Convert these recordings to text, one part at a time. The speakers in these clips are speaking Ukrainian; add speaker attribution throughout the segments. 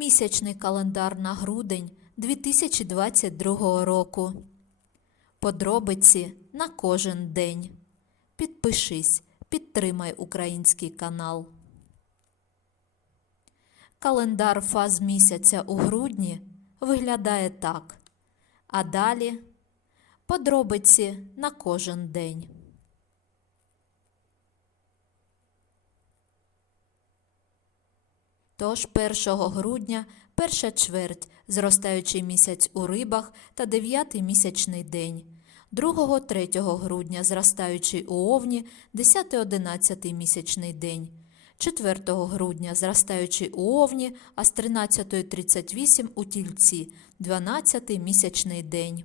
Speaker 1: Місячний календар на грудень 2022 року. Подробиці на кожен день. Підпишись, підтримай український канал. Календар фаз місяця у грудні виглядає так. А далі подробиці на кожен день. Тож 1 грудня перша чверть, зростаючий місяць у рибах та дев'ятий місячний день. 2-3 грудня зростаючий у овні, 10-11 місячний день. 4 грудня зростаючий у овні, а з 13.38 у тільці, 12 місячний день.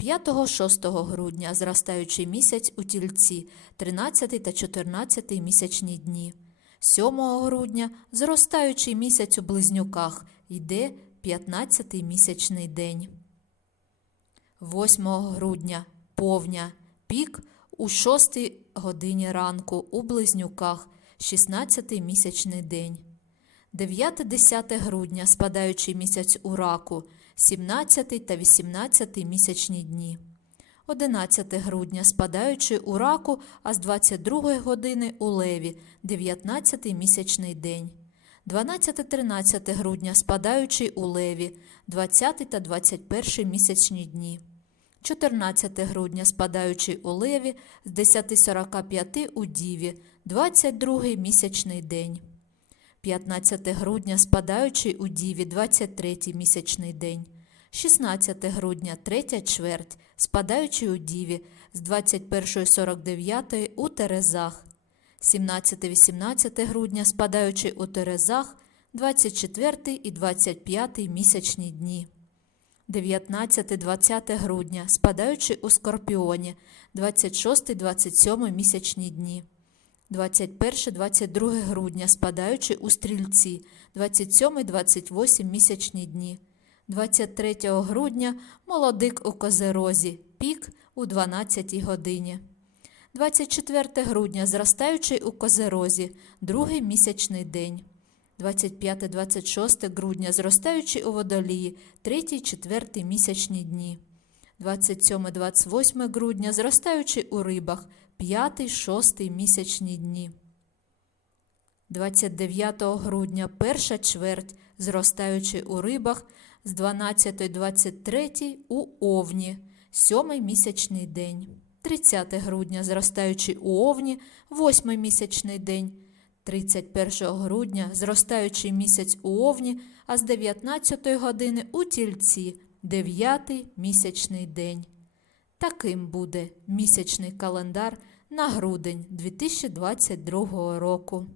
Speaker 1: 5-6 грудня зростаючий місяць у тільці, 13 та 14 місячні дні. 7 грудня зростаючий місяць у близнюках, йде 15 місячний день. 8 грудня повня, пік у 6 годині ранку у близнюках, 16 місячний день. 9-10 грудня спадаючий місяць у раку, 17 та 18 місячні дні. 11 грудня спадаючий у раку, а з 22 години у леві, 19 місячний день. 12-13 грудня спадаючий у леві, 20 та 21 місячні дні. 14 грудня спадаючий у леві, з 10.45 у діві, 22 місячний день. 15 грудня спадаючий у Діві 23 місячний день, 16 грудня 3 чверть, спадаючий у Діві з 21.49 у Терезах, 17-18 грудня спадаючий у Терезах 24 і 25 місячні дні. 19-20 грудня спадаючий у Скорпіоні 26-27 місячні дні. 21-22 грудня спадаючи у стрільці, 27-28 місячні дні. 23 грудня молодик у козерозі, пік у 12 годині. 24 грудня зростаючий у козерозі, другий місячний день. 25-26 грудня зростаючий у водолії, 3-4 місячні дні. 27-28 грудня зростаючий у рибах, 5-6 місячні дні. 29 грудня перша чверть, зростаючи у рибах з 12-23 у овні, 7 місячний день. 30 грудня зростаючи у овні, 8 місячний день. 31 грудня зростаючий місяць у овні, а з 19 години у тільці, 9 місячний день. Таким буде місячний календар на грудень 2022 року.